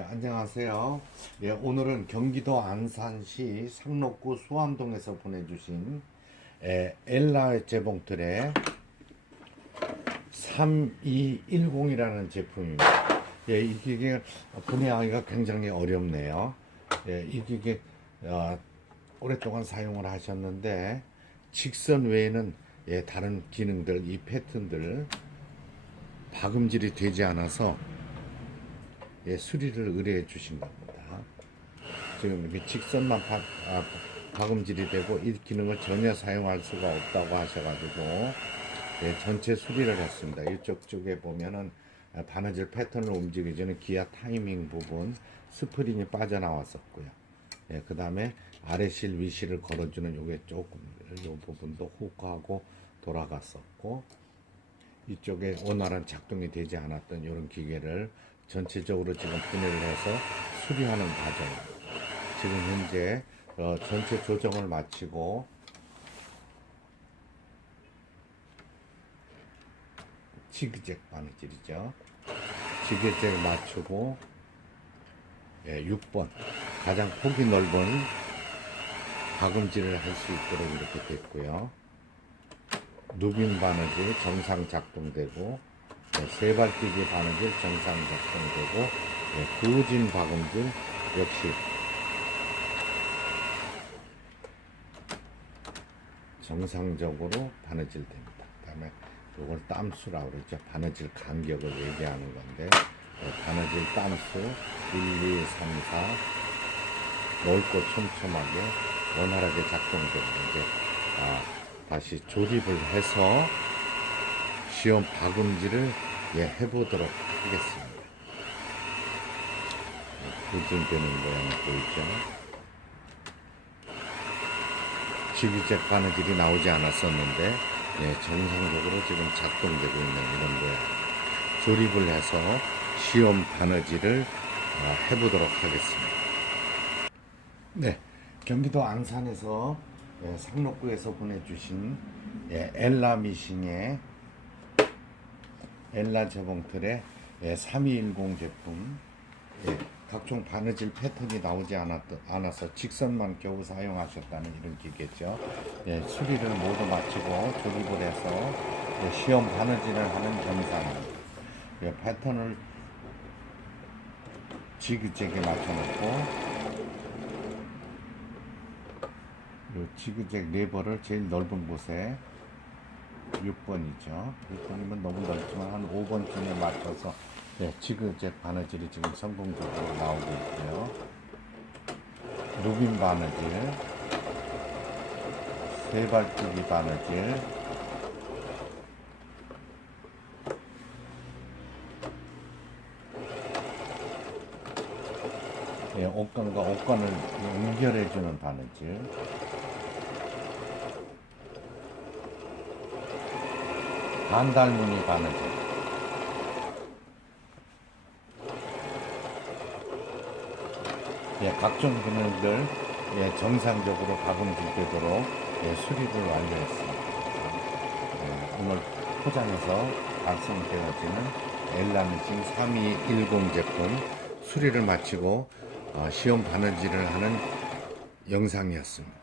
안녕하세요. 예, 오늘은 경기도 안산시 상록구 수암동에서 보내주신 엘라 재봉틀의 3210이라는 제품입니다. 예, 이 기계 분해하기가 굉장히 어렵네요. 예, 이 기계 오랫동안 사용을 하셨는데 직선 외에는 다른 기능들, 이 패턴들 박음질이 되지 않아서 수리를 의뢰해 주신 겁니다. 지금 이렇게 직선만 박음질이 되고 이 기능을 전혀 사용할 수가 없다고 하셔가지고 전체 수리를 했습니다. 이쪽 쪽에 보면은 바느질 패턴을 움직이는 기아 타이밍 부분 스프링이 빠져나왔었고요. 그 다음에 아래실 위실을 걸어주는 요게 조금 요 부분도 후크하고 돌아갔었고, 이쪽에 원활한 작동이 되지 않았던 이런 기계를 전체적으로 지금 분해를 해서 수리하는 과정입니다. 지금 현재 전체 조정을 마치고 지그잭 바느질이죠. 지그잭 맞추고 6번 가장 폭이 넓은 박음질을 할 수 있도록 이렇게 됐고요. 누빔 바느질 정상 작동되고, 세발뛰기 바느질 정상 작동되고, 구진 박음질 역시 정상적으로 바느질됩니다. 그 다음에 이걸 땀수라고 그러죠. 바느질 간격을 얘기하는 건데, 바느질 땀수 1, 2, 3, 4 넓고 촘촘하게 원활하게 작동되는 이제 다시 조립을 해서 시험 박음질을 해보도록 하겠습니다. 구진되는 모양 보이죠? 지그잭 바느질이 나오지 않았었는데 정상적으로 지금 작동되고 있는 이런 모양. 조립을 해서 시험 바느질을 해보도록 하겠습니다. 네, 경기도 안산에서 상록구에서 보내주신 엘라 미싱의 엘라 재봉틀의 3210 제품, 각종 바느질 패턴이 나오지 않아서 직선만 겨우 사용하셨다는 이런 기계죠. 수리를 모두 마치고 조립을 해서 시험 바느질을 하는 경상입니다. 패턴을 지그재그에 맞춰놓고 이 지그잭 레버를 제일 넓은 곳에 6번이죠. 6번이면 너무 넓지만 한 5번쯤에 맞춰서 지그잭 바느질이 지금 성공적으로 나오고 있고요. 누빔 바느질, 세발뛰기 바느질, 옷감과 옷감을 연결해주는 바느질, 반달무늬 바느질, 각종 기능들 정상적으로 박음질 되도록 수리를 완료했습니다. 오늘 포장해서 발송되어지는 엘라미싱 3210 제품 수리를 마치고 시험 바느질을 하는 영상이었습니다.